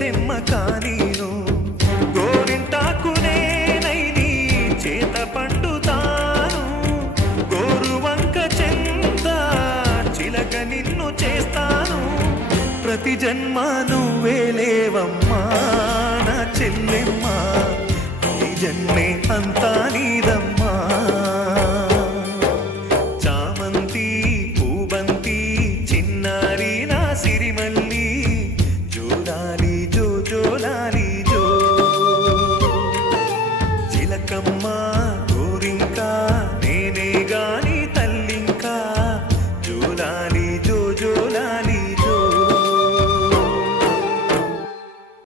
చెమ్మ కానీను గోరింటాకునేనై నీ చేత పండుతాను గోరువంక చెంత చిలక నిన్ను చేస్తాను ప్రతి జన్మ నువ్వేలేవమ్మా నా చెల్లెమ్మ ఈ జన్మే అంతా నీదమ్మా